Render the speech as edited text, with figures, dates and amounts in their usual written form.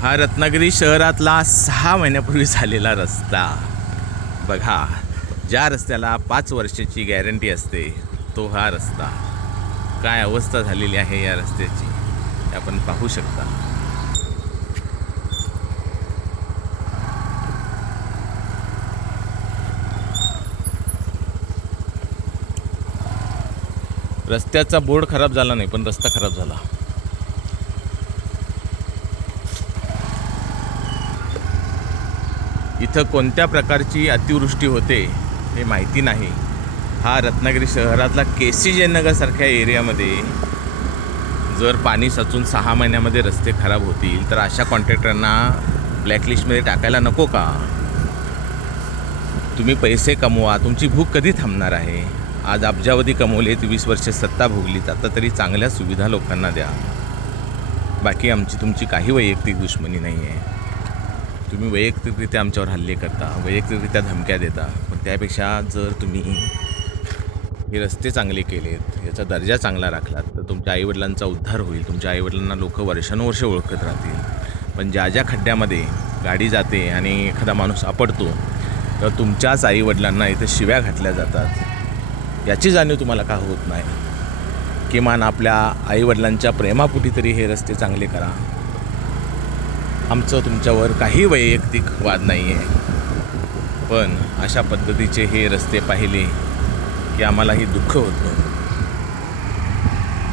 हा रत्नागिरी शहरातला 6 महिन्यापूर्वी झालेला रस्ता बघा. ज्या रस्त्याला 5 वर्षाची गॅरंटी असते तो हा रस्ता. काय अवस्था झालेली आहे या रस्त्याची हे आपण पाहू शकता. रस्त्याचा बोर्ड खराब झाला नाही पण रस्ता खराब झाला. इथं कोणत्या प्रकारची अतिवृष्टी होते हे माहिती नाही. हा रत्नागिरी शहरातला केसी जयनगरसारख्या एरियामध्ये जर पाणी साचून 6 महिन्यामध्ये रस्ते खराब होतील तर अशा कॉन्ट्रॅक्टरांना ब्लॅकलिस्टमध्ये टाकायला नको का? तुम्ही पैसे कमवा, तुमची भूक कधी थांबणार आहे? आज अब्जावधी कमवलेत, 20 वर्ष सत्ता भोगलीत, आता तरी चांगल्या सुविधा लोकांना द्या. बाकी आमची तुमची काही वैयक्तिक दुश्मनी नाही आहे. तुम्ही वैयक्तिकरित्या आमच्यावर हल्ले करता, वैयक्तिकरित्या धमक्या देता, पण त्यापेक्षा जर तुम्ही हे रस्ते चांगले केलेत, याचा दर्जा चांगला राखलात तर तुमच्या आईवडिलांचा उद्धार होईल. तुमच्या आईवडिलांना लोक वर्षानुवर्ष ओळखत राहतील. पण ज्या खड्ड्यामध्ये गाडी जाते आणि एखादा माणूस आपडतो तर तुमच्याच आईवडिलांना इथे शिव्या घातल्या जातात. याची जाणीव तुम्हाला का होत नाही? किमान आपल्या आईवडिलांच्या प्रेमापोटी तरी हे रस्ते चांगले करा. आमचं तुमच्यावर काही वैयक्तिक वाद नाही आहे, पण अशा पद्धतीचे हे रस्ते पाहिले की आम्हालाही दुःख होतं.